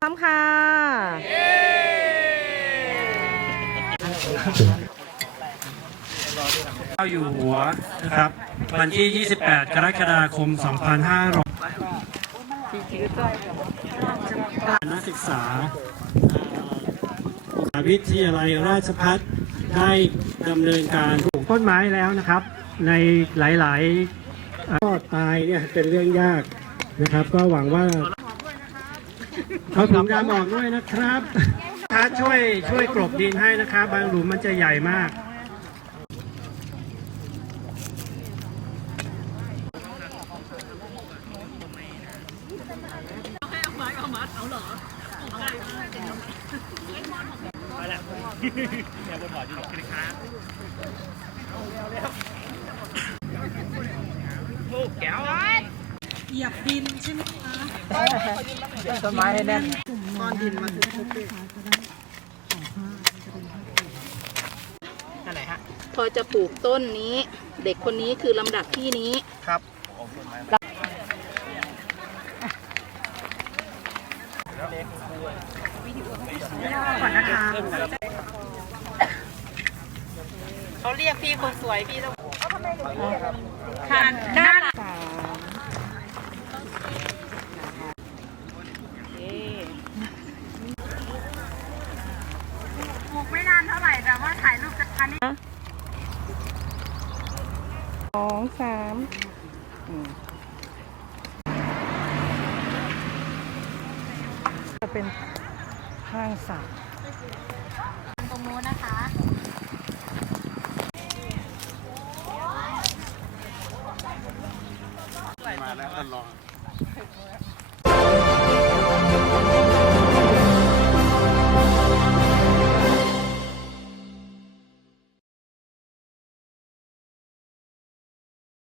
พร้อมค่ะเจ้าอยู่หัวนะครับ วันที่ 28 กรกฎาคม 2500นักศึกษาเอ่อวิทยาลัยราชพัฒได้ดำเนินการปลูกต้นไม้แล้วนะครับ ในหลาย ๆ ก็ตายเนี่ยเป็นเรื่องยากนะครับ ก็หวังว่าเอาถุงดำออกด้วยนะครับถ้าช่วยช่วยกลบดินให้นะครับ บางหลุมมันจะใหญ่มาก พอจะปลูกต้นนี้ เด็กคนนี้คือลำดับที่นี้ครับเขาเรียกพี่คนสวยพี่ต้องค่ะหน้าหลังปลูกไม่นานเท่าไหร่แต่ว่าถ่ายรูปจะอันนี้ สองสามจะเป็นห้างสัตว์ตรงนู้นนะคะมาแล้วท่านรอง